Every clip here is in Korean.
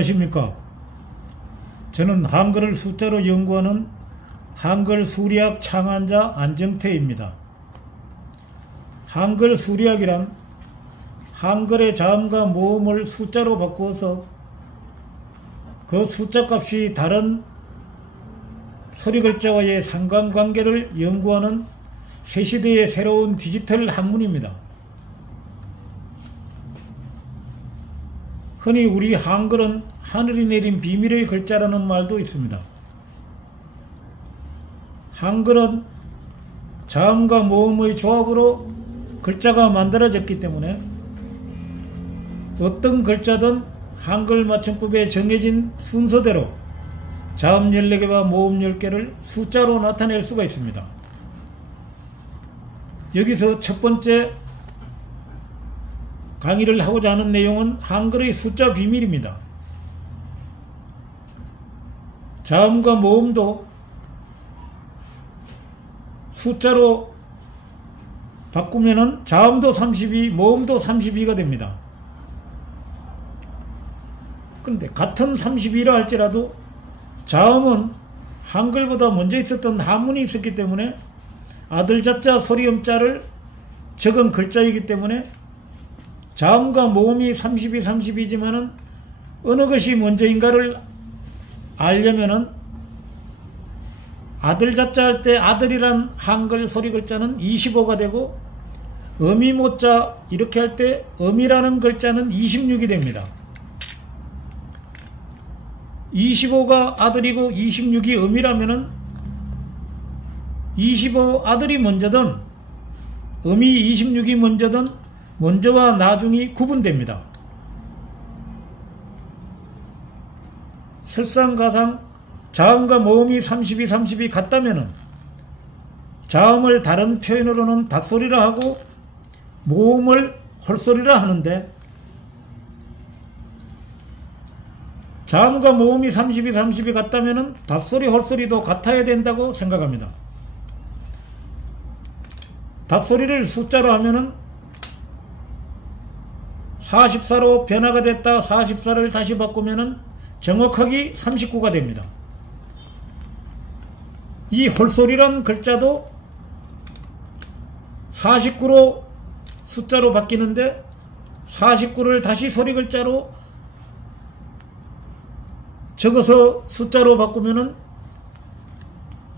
안녕하십니까. 저는 한글을 숫자로 연구하는 한글 수리학 창안자 안정태입니다. 한글 수리학이란 한글의 자음과 모음을 숫자로 바꾸어서 그 숫자 값이 다른 소리 글자와의 상관관계를 연구하는 새시대의 새로운 디지털 학문입니다. 흔히 우리 한글은 하늘이 내린 비밀의 글자라는 말도 있습니다. 한글은 자음과 모음의 조합으로 글자가 만들어졌기 때문에 어떤 글자든 한글 맞춤법에 정해진 순서대로 자음 14개와 모음 10개를 숫자로 나타낼 수가 있습니다. 여기서 첫 번째 강의를 하고자 하는 내용은 한글의 숫자 비밀입니다. 자음과 모음도 숫자로 바꾸면은 자음도 32, 모음도 32가 됩니다. 그런데 같은 32라 할지라도 자음은 한글보다 먼저 있었던 한문이 있었기 때문에 아들자자 소리음자를 적은 글자이기 때문에 자음과 모음이 32, 32지만은 어느 것이 먼저인가를 알려면은 아들자자 할 때 아들이란 한글 소리 글자는 25가 되고 어미모자 이렇게 할 때 어미라는 글자는 26이 됩니다. 25가 아들이고 26이 어미라면은 25 아들이 먼저든 어미 26이 먼저든 먼저와 나중이 구분됩니다. 설상가상 자음과 모음이 32, 30이 같다면은 자음을 다른 표현으로는 닷소리라 하고 모음을 홀소리라 하는데 자음과 모음이 32, 30이 같다면은 닷소리, 홀소리도 같아야 된다고 생각합니다. 닷소리를 숫자로 하면은 44로 변화가 됐다 44를 다시 바꾸면은 정확하게 39가 됩니다. 이 홀소리란 글자도 49로 숫자로 바뀌는데 49를 다시 소리 글자로 적어서 숫자로 바꾸면은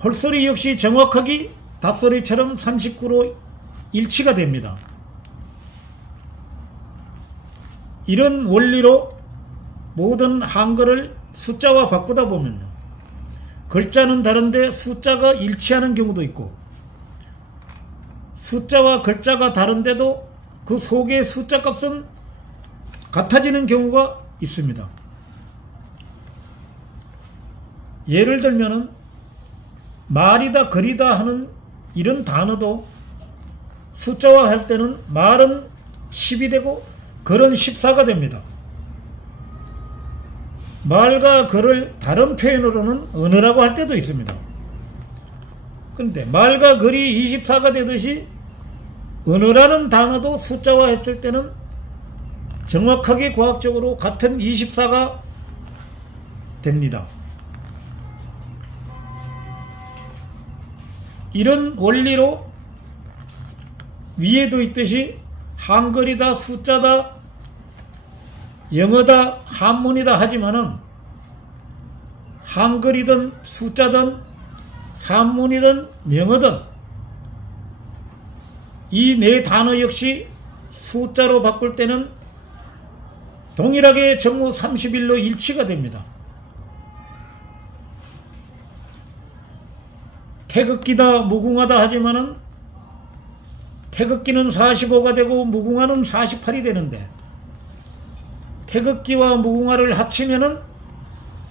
홀소리 역시 정확하게 닷소리처럼 39로 일치가 됩니다. 이런 원리로 모든 한글을 숫자와 바꾸다 보면요. 글자는 다른데 숫자가 일치하는 경우도 있고 숫자와 글자가 다른데도 그 속의 숫자 값은 같아지는 경우가 있습니다. 예를 들면은 말이다 글이다 하는 이런 단어도 숫자화 할 때는 말은 10이 되고 글은 14가 됩니다. 말과 글을 다른 표현으로는 언어라고 할 때도 있습니다. 그런데 말과 글이 24가 되듯이 언어라는 단어도 숫자화 했을 때는 정확하게 과학적으로 같은 24가 됩니다. 이런 원리로 위에도 있듯이 한글이다 숫자다 영어다 한문이다 하지만은 한글이든 숫자든 한문이든 영어든 이 네 단어 역시 숫자로 바꿀 때는 동일하게 정오 31로 일치가 됩니다. 태극기다 무궁화다 하지만은 태극기는 45가 되고 무궁화는 48이 되는데 태극기와 무궁화를 합치면은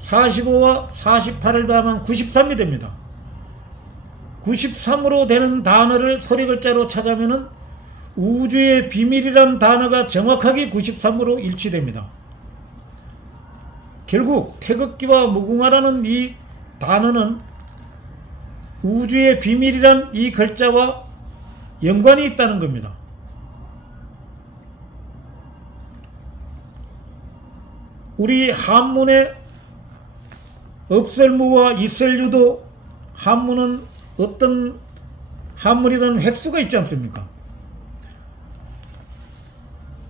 45와 48을 더하면 93이 됩니다. 93으로 되는 단어를 소리 글자로 찾으면은 우주의 비밀이란 단어가 정확하게 93으로 일치됩니다. 결국 태극기와 무궁화라는 이 단어는 우주의 비밀이란 이 글자와 연관이 있다는 겁니다. 우리 한문에 없설무와 있설유도 한문은 어떤 한문이든 획수가 있지 않습니까?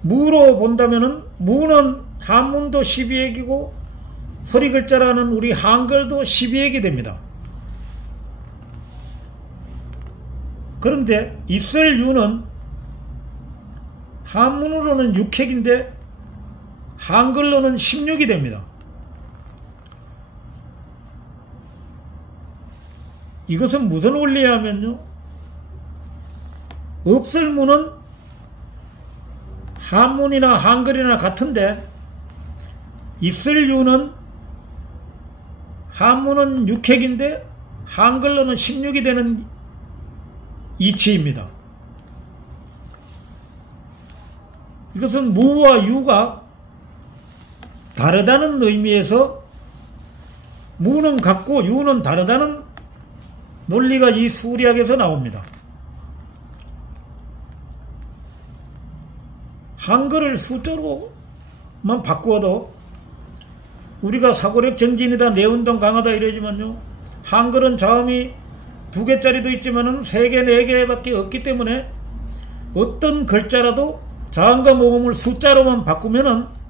무로 본다면은 무는 한문도 12액이고 소리글자라는 우리 한글도 12액이 됩니다. 그런데 있설유는 한문으로는 6액인데 한글로는 16이 됩니다. 이것은 무슨 원리냐면요, 없설무는 한문이나 한글이나 같은데 있설유는 한문은 6액인데 한글로는 16이 되는 이치입니다. 이것은 무와 유가 다르다는 의미에서 무는 같고 유는 다르다는 논리가 이 수리학에서 나옵니다. 한글을 숫자로만 바꾸어도 우리가 사고력 정진이다, 내운동 강하다 이러지만요, 한글은 자음이 2개짜리도 있지만은 3개, 4개밖에 없기 때문에 어떤 글자라도 자음과 모음을 숫자로만 바꾸면은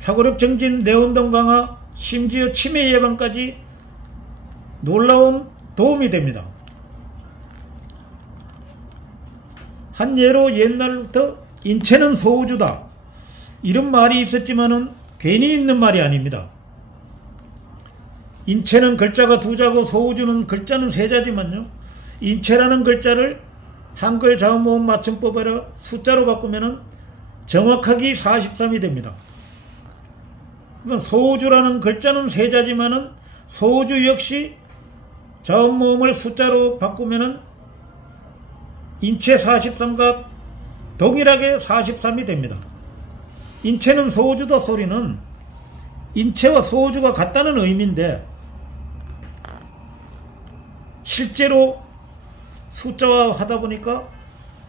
사고력 정진, 내운동 강화, 심지어 치매 예방까지 놀라운 도움이 됩니다. 한 예로 옛날부터 인체는 소우주다 이런 말이 있었지만은 괜히 있는 말이 아닙니다. 인체는 글자가 2자고 소우주는 글자는 3자지만요, 인체라는 글자를 한글 자음 모음 맞춤법으로 숫자로 바꾸면은 정확하게 43이 됩니다. 소우주라는 글자는 3자지만은 소우주 역시 자음 모음을 숫자로 바꾸면은 인체 43과 동일하게 43이 됩니다. 인체는 소우주다 소리는 인체와 소우주가 같다는 의미인데 실제로 숫자화 하다 보니까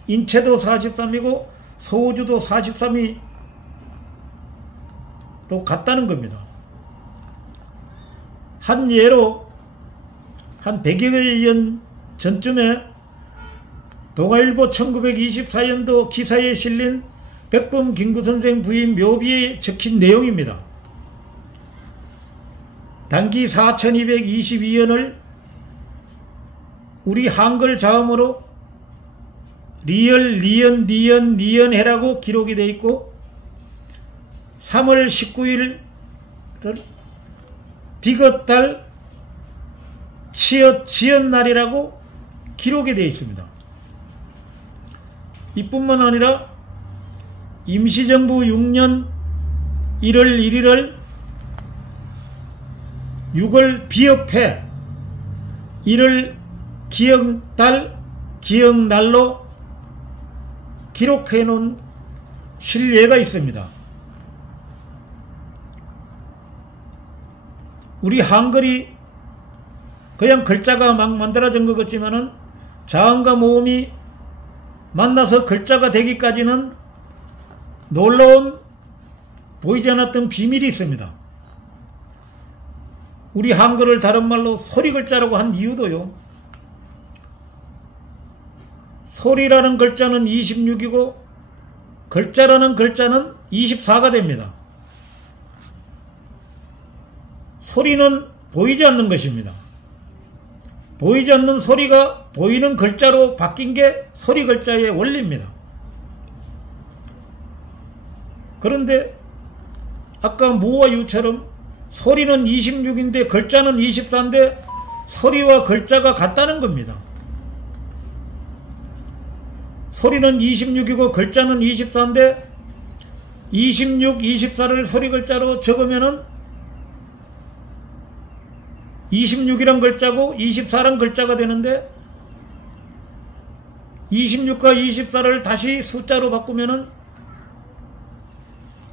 인체도 43이고 소우주도 43이 또 같다는 겁니다. 한 예로 한 100여 년 전쯤에 동아일보 1924년도 기사에 실린 백범 김구선생 부인 묘비에 적힌 내용입니다. 단기 4222년을 우리 한글 자음으로 리얼, 리연, 니연, 니연해라고 기록이 되어 있고 3월 19일을 디귿달, 치읓, 지연날이라고 기록이 되어 있습니다. 이뿐만 아니라 임시정부 6년 1월 1일을 6월 비업해 1월 기억달, 기억날로 기록해 놓은 실례가 있습니다. 우리 한글이 그냥 글자가 막 만들어진 것 같지만은 자음과 모음이 만나서 글자가 되기까지는 놀라운 보이지 않았던 비밀이 있습니다. 우리 한글을 다른 말로 소리글자라고 한 이유도요, 소리라는 글자는 26이고 글자라는 글자는 24가 됩니다. 소리는 보이지 않는 것입니다. 보이지 않는 소리가 보이는 글자로 바뀐 게 소리 글자의 원리입니다. 그런데 아까 무와 유처럼 소리는 26인데 글자는 24인데 소리와 글자가 같다는 겁니다. 소리는 26이고 글자는 24인데 26, 24를 소리 글자로 적으면은 26이란 글자고 24란 글자가 되는데 26과 24를 다시 숫자로 바꾸면은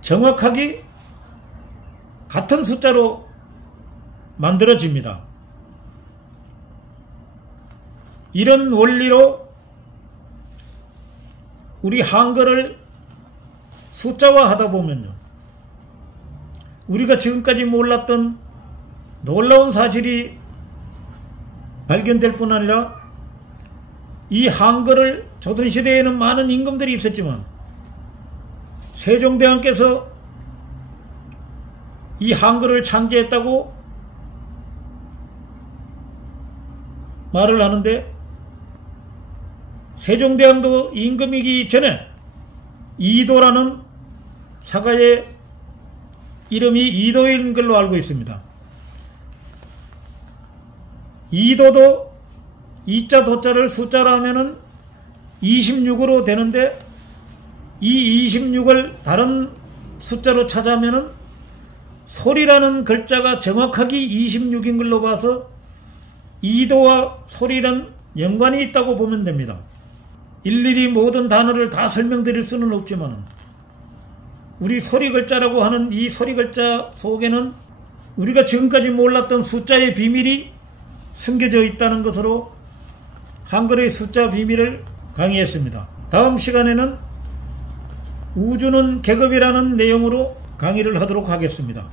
정확하게 같은 숫자로 만들어집니다. 이런 원리로 우리 한글을 숫자화 하다 보면요, 우리가 지금까지 몰랐던 놀라운 사실이 발견될 뿐 아니라 이 한글을 조선시대에는 많은 임금들이 있었지만 세종대왕께서 이 한글을 창제했다고 말을 하는데, 세종대왕도 임금이기 전에 이도라는 사가의 이름이 이도인 걸로 알고 있습니다. 이도도 이자 도자를 숫자로 하면은 26으로 되는데, 이 26을 다른 숫자로 찾아하면은 소리라는 글자가 정확하게 26인 걸로 봐서 이도와 소리란 연관이 있다고 보면 됩니다. 일일이 모든 단어를 다 설명드릴 수는 없지만 우리 소리 글자라고 하는 이 소리 글자 속에는 우리가 지금까지 몰랐던 숫자의 비밀이 숨겨져 있다는 것으로 한글의 숫자 비밀을 강의했습니다. 다음 시간에는 우주는 계급이라는 내용으로 강의를 하도록 하겠습니다.